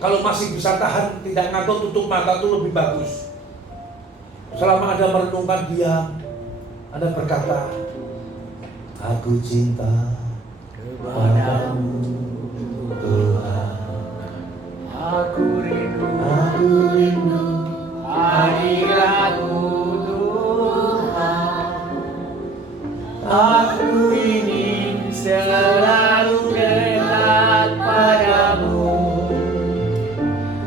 Kalau masih bisa tahan, tidak ngantuk, tutup mata, itu lebih bagus. Selama Anda merenungkan diam, Anda berkata, aku cinta kepadamu Tuhan. Aku rindu hadiratmu Tuhan. Aku ingin selalu dekat padamu,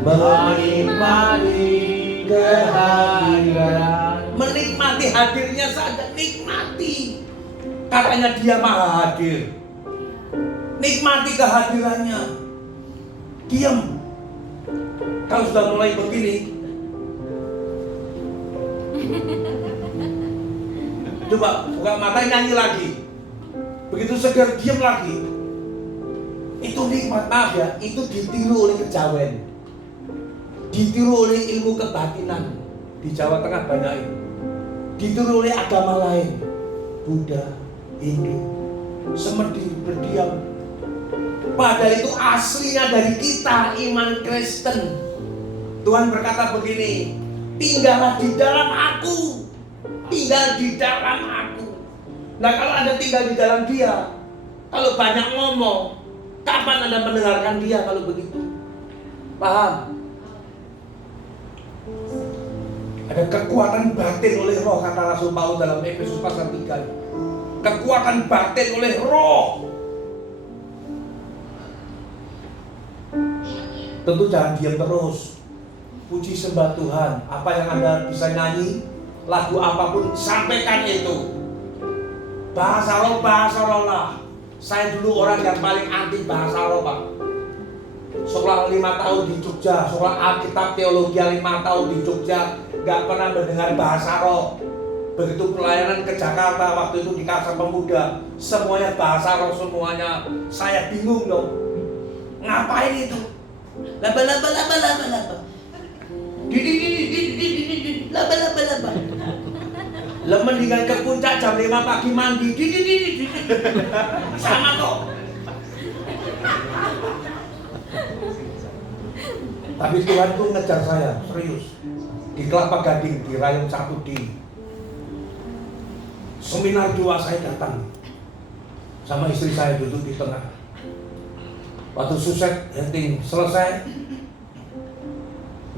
menikmati kehadiran. Menikmati hadirnya saja, nikmati. Katanya Dia maha hadir. Nikmati kehadirannya. Diam. Kalau sudah mulai begini, coba buka mata, nyanyi lagi. Begitu segar diam lagi. Itu nikmat, maaf ya, itu ditiru oleh kejawen, ditiru oleh ilmu kebatinan. Di Jawa Tengah banyak itu. Ditiru oleh agama lain, Buddha, Hindu, semedi berdiam. Padahal itu aslinya dari kita, iman Kristen. Tuhan berkata begini, tinggallah di dalam aku, tinggal di dalam aku. Nah kalau Anda tinggal di dalam Dia, kalau banyak ngomong, kapan Anda mendengarkan Dia kalau begitu? Paham? Ada kekuatan batin oleh roh, kata Rasul Paulus dalam Efesus pasal 3. Kekuatan batin oleh roh. Tentu jangan diam terus. Puji sembah Tuhan. Apa yang Anda bisa nyanyi, lagu apapun, sampaikan itu. Bahasa roh lah. Saya dulu orang yang paling anti bahasa roh, Pak. Sekolah 5 tahun di Jogja, sekolah Alkitab Teologi 5 tahun di Jogja, gak pernah mendengar bahasa roh. Begitu pelayanan ke Jakarta waktu itu di Kasar Pemuda, semuanya bahasa roh semuanya. Saya bingung dong. Ngapain itu? Laba. Laba. Mendingan ke puncak jam 5 pagi mandi. Sama kok. Tapi Tuhan tuh ngejar saya, serius. Di Kelapa Gading, di Rayong 1D. Seminar 2 saya datang. Sama istri saya duduk di tengah. Waktu suset henting selesai,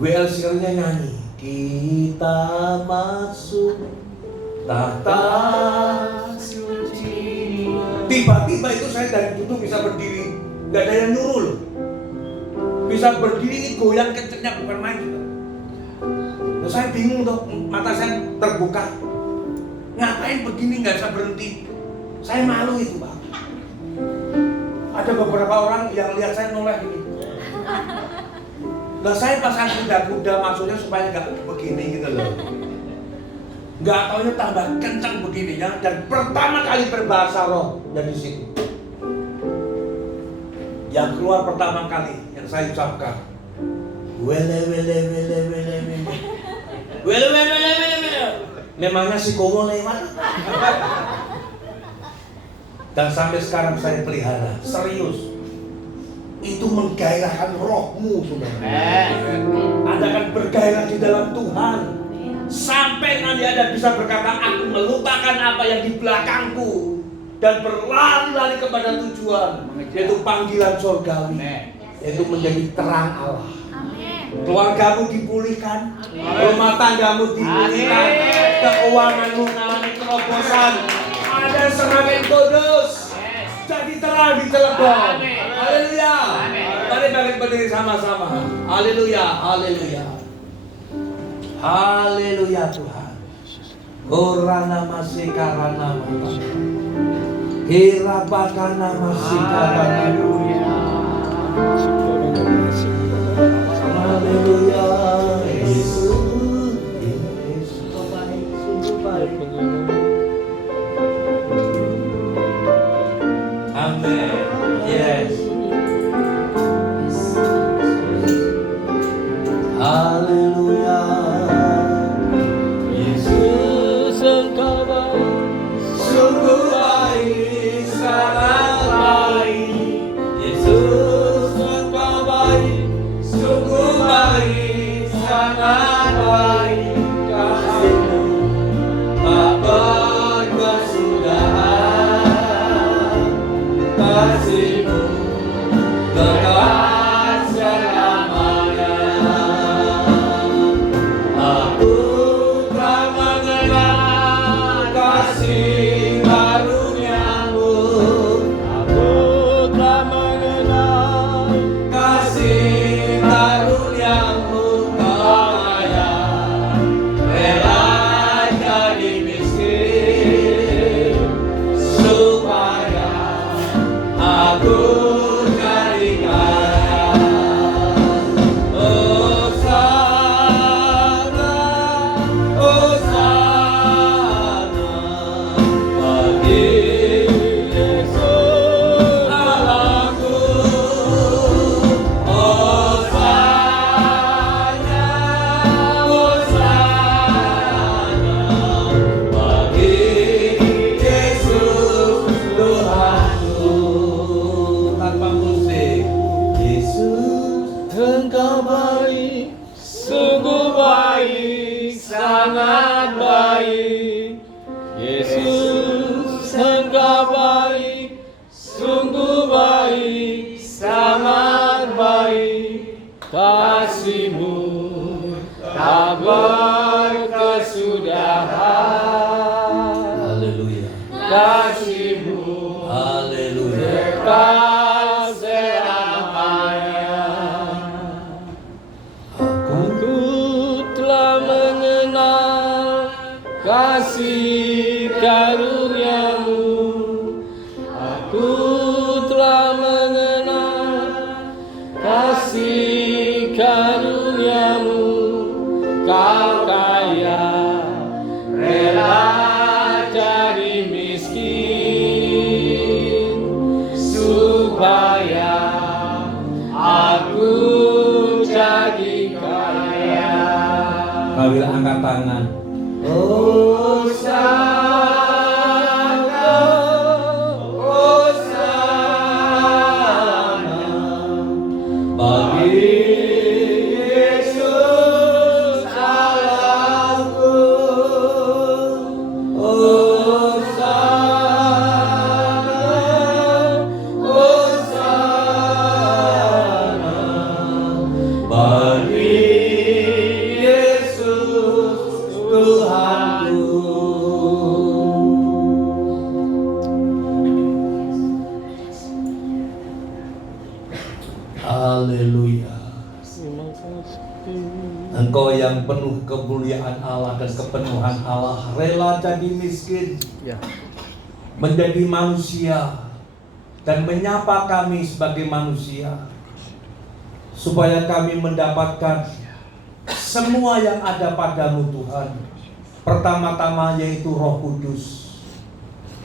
WL Singanya nyanyi, kita masuk tahta suci. Tiba-tiba itu saya dari duduk bisa berdiri, nggak ada yang nyuruh loh. Bisa berdiri ini goyang kencengnya, bukan main juga. Nah, saya bingung tuh, mata saya terbuka. Ngapain begini nggak bisa berhenti? Saya malu itu, Pak. Ada beberapa orang yang lihat saya noleh gini. Nah saya pasang kuda-kuda maksudnya supaya nggak begini gitu loh. Nggak taunya tambah kencang begininya. Dan pertama kali berbahasa roh dari situ. Yang keluar pertama kali yang saya ucapkan, wele. Memangnya si Komo lewat. Dan sampai sekarang saya pelihara, serius. Itu menggairahkan rohmu, saudara. Anda akan bergairah di dalam Tuhan. Sampai nanti Anda bisa berkata, aku melupakan apa yang di belakangku dan berlari-lari kepada tujuan, yaitu panggilan surgawi, yaitu menjadi terang Allah. Keluargamu dipulihkan, rumah tanggamu dipulihkan, keuanganmu mengalami terobosan. Ada semakin kudus, jadi terang di Cilegon. Haleluya. Mari bangkit berdiri sama-sama. Haleluya, haleluya. Haleluya Tuhan. Korana masih karana mata. Kira bakana masih karana. Haleluya. Yesus. Amen. Yes. Haleluya. Yesus Engkau baik, sungguh baik, sangat baik. Yesus Engkau baik, sungguh baik, sangat baik. Kasih-Mu tak berkesudahan. Kasih-Mu kekal selamanya. Aku telah mengenal kasih karunia-Mu. Aku telah mengenal kasih karunia-Mu. Kau baik, sungguh baik, sangat baik. Yesus, Engkau baik, sungguh baik, sangat baik. Kasih-Mu tak berkesudahan. Haleluya. Kasih-Mu Haleluya. kekal selamanya. Aku telah mengenal kasih karunia-Mu. Aku telah mengenal kasih karunia-Mu. Kau kaya, rela jadi miskin, supaya aku jadi kaya. Kawil angkat tangan. Hosana, Hosana, bagi Yesus Allahku. Hosana, Hosana, bagi Yesus Tuhanku. Haleluya. Engkau yang penuh kemuliaan Allah dan kepenuhan Allah, rela jadi miskin, Ya. menjadi manusia, dan menyapa kami sebagai manusia, supaya kami mendapatkan semua yang ada padamu Tuhan. Pertama-tama yaitu Roh Kudus,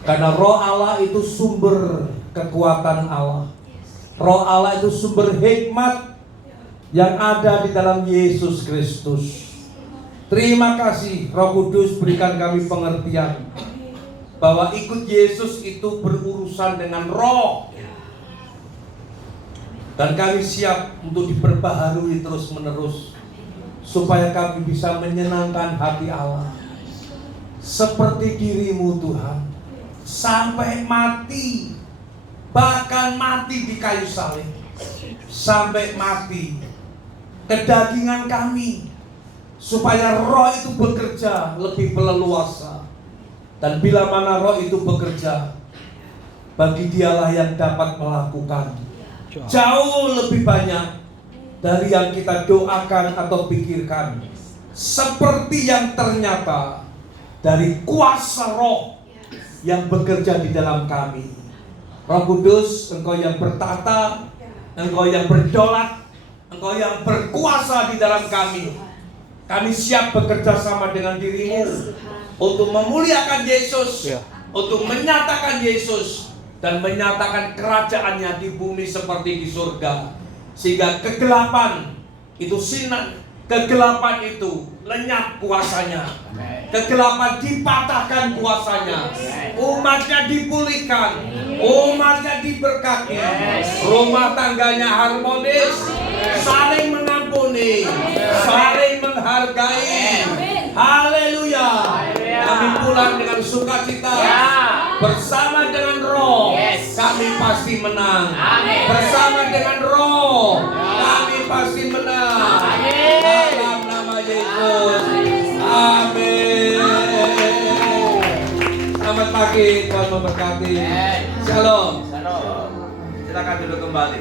karena Roh Allah itu sumber kekuatan Allah. Roh Allah itu sumber hikmat yang ada di dalam Yesus Kristus. Terima kasih Roh Kudus, berikan kami pengertian bahwa ikut Yesus itu berurusan dengan roh, dan kami siap untuk diperbaharui terus menerus, supaya kami bisa menyenangkan hati Allah seperti diri-Mu Tuhan, sampai mati, bahkan mati di kayu salib, sampai mati kedagingan kami, supaya roh itu bekerja lebih leluasa. Dan bila mana roh itu bekerja, bagi dialah yang dapat melakukan jauh lebih banyak dari yang kita doakan atau pikirkan, seperti yang ternyata dari kuasa roh yang bekerja di dalam kami. Roh Kudus, Engkau yang bertata, Engkau yang berdaulat, Engkau yang berkuasa di dalam kami. Kami siap bekerja sama dengan diri-Mu untuk memuliakan Yesus, untuk menyatakan Yesus, dan menyatakan kerajaannya di bumi seperti di surga. Sehingga kegelapan itu sinar, kegelapan itu lenyap kuasanya, kegelapan dipatahkan kuasanya, umatnya dipulihkan, umatnya diberkati, rumah tangganya harmonis, saling mengampuni, saling menghargai. Haleluya. Kami pulang dengan sukacita, bersama dengan roh, kami pasti menang. Bersama dengan roh, kami pasti menang. Dalam nama Yesus. Amin. Selamat pagi, Tuhan memberkati. Shalom. Silakan duduk kembali.